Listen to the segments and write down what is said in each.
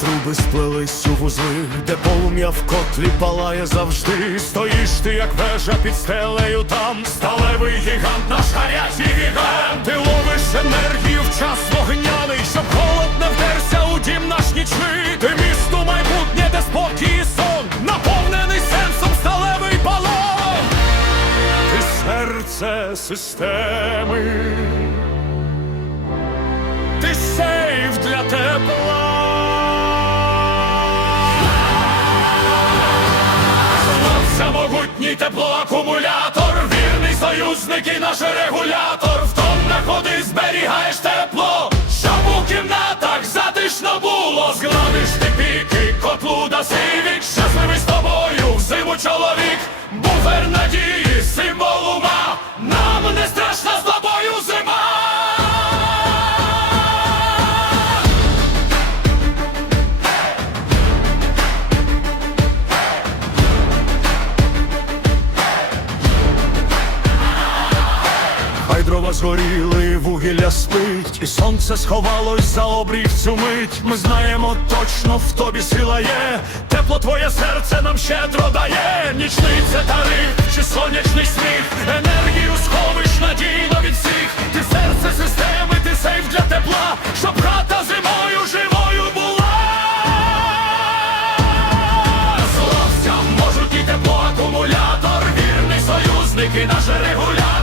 труби сплелись у вузли, де полум'я в котлі палає завжди. Стоїш ти, як вежа під стелею там, сталевий гігант, наш гарячий гігант. Ти ловиш енергію в час вогняний, щоб холод не вдерся у дім наш нічний. Ти місто майбутнє, де спокій і сон, наповнений сенсом сталевий балон. Ти серце системи. Ти сейф для тепла. Могутній теплоакумулятор, вірний союзник і наш регулятор. В том ходи зберігаєш тепло, щоб у кімнатах затишно було. Згладиш ти піки, котлу даси дрова згоріли, вугілля спить, і сонце сховалось за обрій в цю мить. Ми знаємо точно в тобі сила є. Тепло твоє серце нам щедро дає. Нічний це тариф чи сонячний сміх. Енергію сховиш надійно від всіх. Ти серце системи, ти сейф для тепла, щоб хата зимою живою була. Акумулятор, вірний союзник і наш регулятор.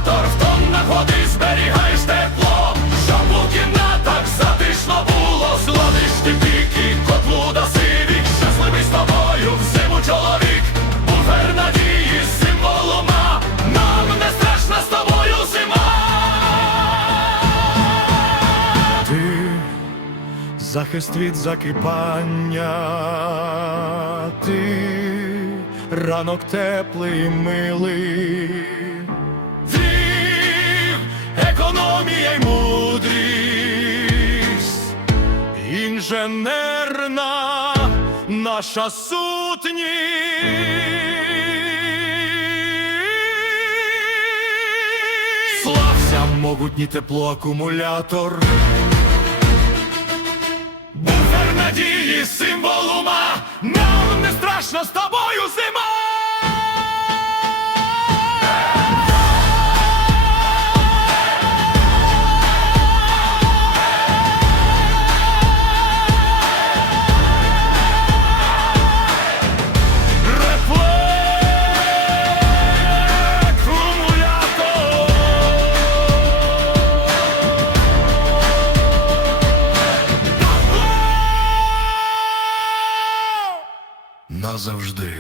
Захист від закипання, ти ранок теплий милий, Вік, економія й мудрість, інженерна наша сутність. Могутній теплоакумулятор. Символ ума, нам не страшно з тобою зима. Назавжди.